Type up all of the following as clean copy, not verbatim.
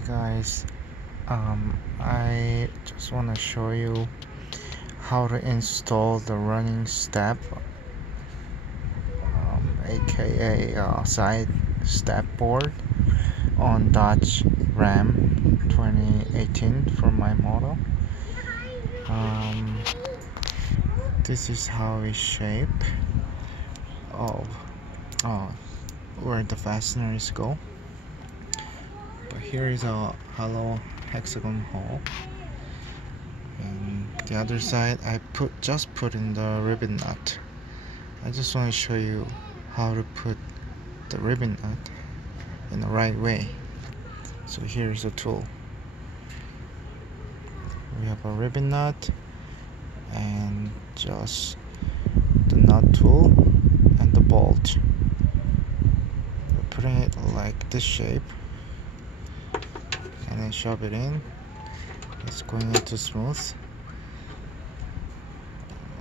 Hey guys, I just want to show you how to install the running step, aka side step board on Dodge Ram 2018 for my model. This is how it's shaped. Oh, where the fasteners go. But here is a hollow hexagon hole. And the other side I just put in the ribbon nut. I just want to show you how to put the ribbon nut in the right way. So here's the tool. We have a ribbon nut and just the nut tool and the bolt. We're putting it like this shape and then shove it in. It's going into smooth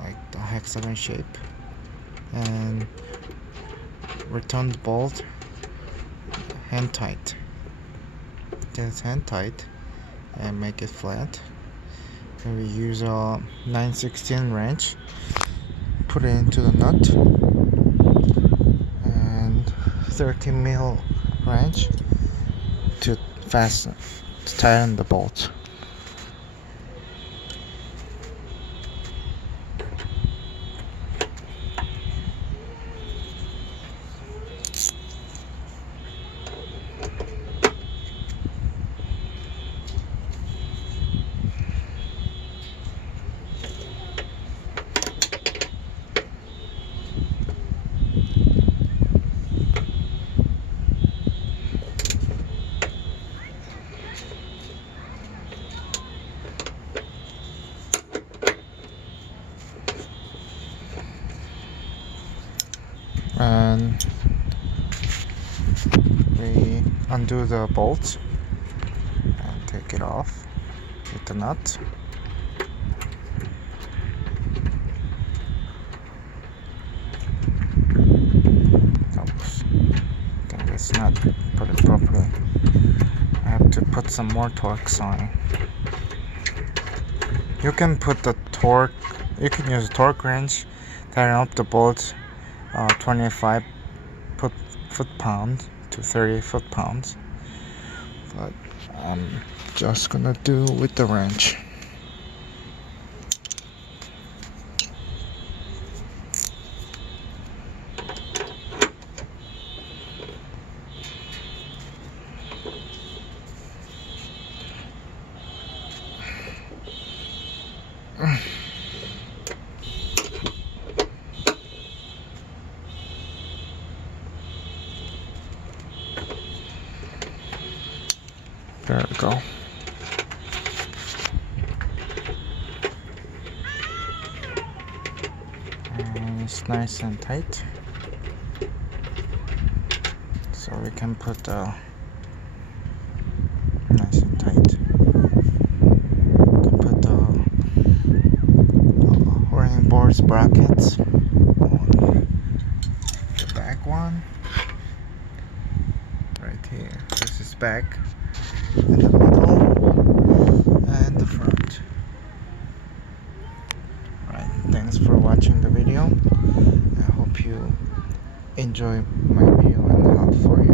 like the hexagon shape, and return the bolt hand tight. Just hand tight and make it flat. And we use a 9/16 wrench, put it into the nut, and 13 mil wrench to tighten the bolt. And we undo the bolt and take it off with the nut. Oops, I think it's not put it properly. I have to put some more torques on it. You can put the torque, you can use a torque wrench, tighten up the bolt 25 foot-pounds to 30 foot-pounds, but I'm just gonna do with the wrench. There we go. And it's nice and tight, so we can put the nice and tight. We can put the running boards brackets on the back one right here. This is back, in the middle, and the front. Alright, thanks for watching the video. I hope you enjoy my video and help for you.